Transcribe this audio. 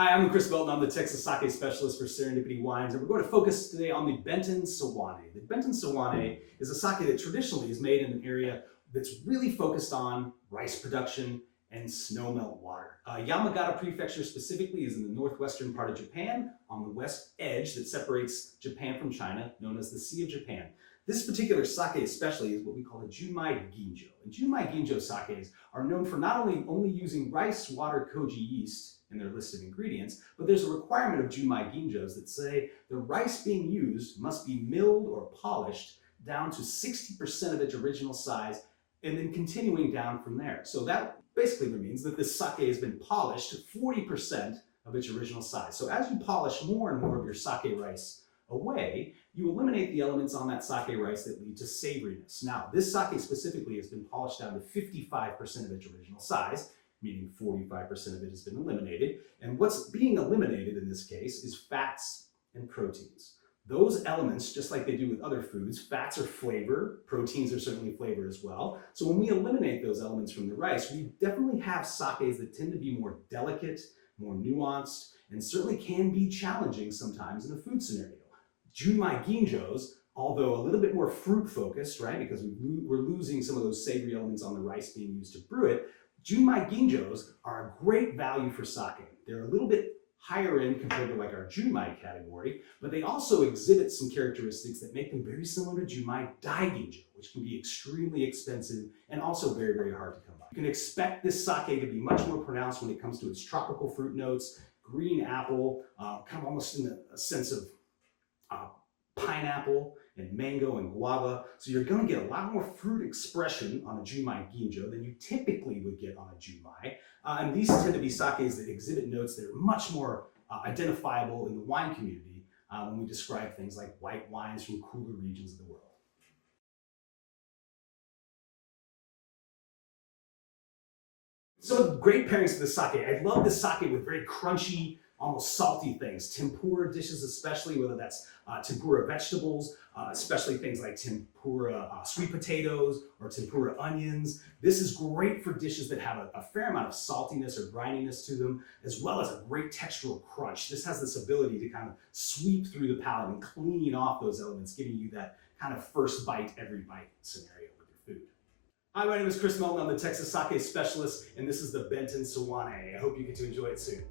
Hi, I'm Chris Belton. I'm the Texas Sake Specialist for Serendipity Wines, and we're going to focus today on the Benten Sawane. The Benten Sawane is a sake that traditionally is made in an area that's really focused on rice production and snowmelt water. Yamagata Prefecture specifically is in the northwestern part of Japan, on the west edge that separates Japan from China, known as the Sea of Japan. This particular sake especially is what we call a Junmai Ginjo. And Junmai Ginjo sakes are known for not only using rice, water, koji yeast in their list of ingredients, but there's a requirement of Junmai Ginjos that say the rice being used must be milled or polished down to 60% of its original size and then continuing down from there. So that basically means that this sake has been polished to 40% of its original size. So as you polish more and more of your sake rice away, you eliminate the elements on that sake rice that lead to savoriness. Now, this sake specifically has been polished down to 55% of its original size, meaning 45% of it has been eliminated. And what's being eliminated in this case is fats and proteins. Those elements, just like they do with other foods, fats are flavor, proteins are certainly flavor as well. So when we eliminate those elements from the rice, we definitely have sakes that tend to be more delicate, more nuanced, and certainly can be challenging sometimes in a food scenario. Junmai Ginjos, although a little bit more fruit focused, right, because we're losing some of those savory elements on the rice being used to brew it, Junmai Ginjos are a great value for sake. They're a little bit higher end compared to like our Junmai category, but they also exhibit some characteristics that make them very similar to Junmai Dai Ginjo, which can be extremely expensive and also very, very hard to come by. You can expect this sake to be much more pronounced when it comes to its tropical fruit notes, green apple, kind of almost in a sense of pineapple and mango and guava. So you're going to get a lot more fruit expression on a Junmai Ginjo than you typically would get on a Junmai. And these tend to be sakes that exhibit notes that are much more identifiable in the wine community when we describe things like white wines from cooler regions of the world. So great pairings for the sake. I love the sake with very crunchy, almost salty things. Tempura dishes especially, whether that's tempura vegetables, especially things like tempura sweet potatoes or tempura onions. This is great for dishes that have a fair amount of saltiness or brininess to them, as well as a great textural crunch. This has this ability to kind of sweep through the palate and clean off those elements, giving you that kind of first bite, every bite scenario with your food. Hi, my name is Chris Melton. I'm the Texas Sake Specialist, and this is the Benten Sawane. I hope you get to enjoy it soon.